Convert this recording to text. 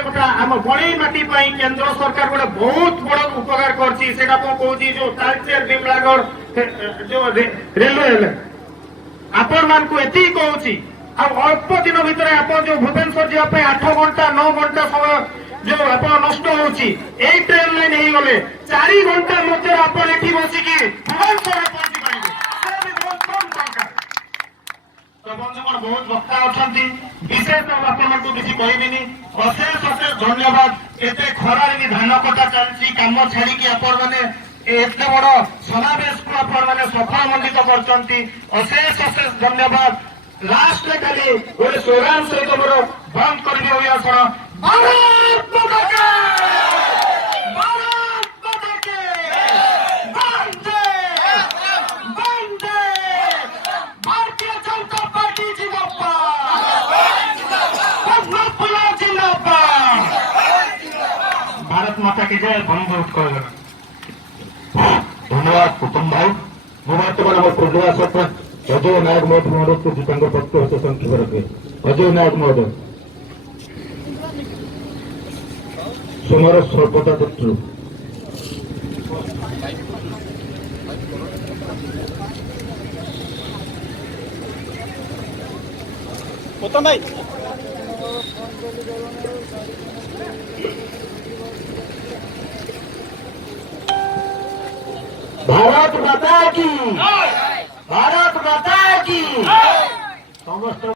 गोटे कथा आम बणई माटी केंद्र सरकार गोटे बहुत बड़ उपकार करछि सेटा को कहूछि जो तालचेर बिमलागढ़ जो रेलवे आपण मान को एति कहूछि आ अल्प दिन भितर आप जो भुवनेश्वर जावाई 8 घंटा 9 घंटा समय जो आप नष्ट होछि एई ट्रेन लाइन ही गले 4 घंटा मध्य आपण एठी बसिकी भुवनेश्वर पहुंची पाइबे से भी बहुत कम टंका। तो बंधुगण बहुत वक्ता अछंती विशेष आपण को किसी कहबिनी अशेष अशेष धन्यवाद। एते खरार भी धान कटा चलछि काम छाड़ी की आपण माने एते बड़ समावेश को आपण माने सफल मंडित करछंती अशेष अशेष धन्यवाद। लास्ट में खाली गोटे स्लोगान सहित मोर बंद कर अभिभाषण भारत माता की वंदे वंदे भारतीय जनता पार्टी जिंदाबाद भारत माता की जय बंद उत्कल। धन्यवाद कुटुंब भाई मुझे कोंडवा सरपंच अजय नायक महोदय अनुरोध को जितांग पक्ष से संक्षेप रखे। अजय नायक महोदय समर स्वल्पता दृष्टि भारत माता की समस्त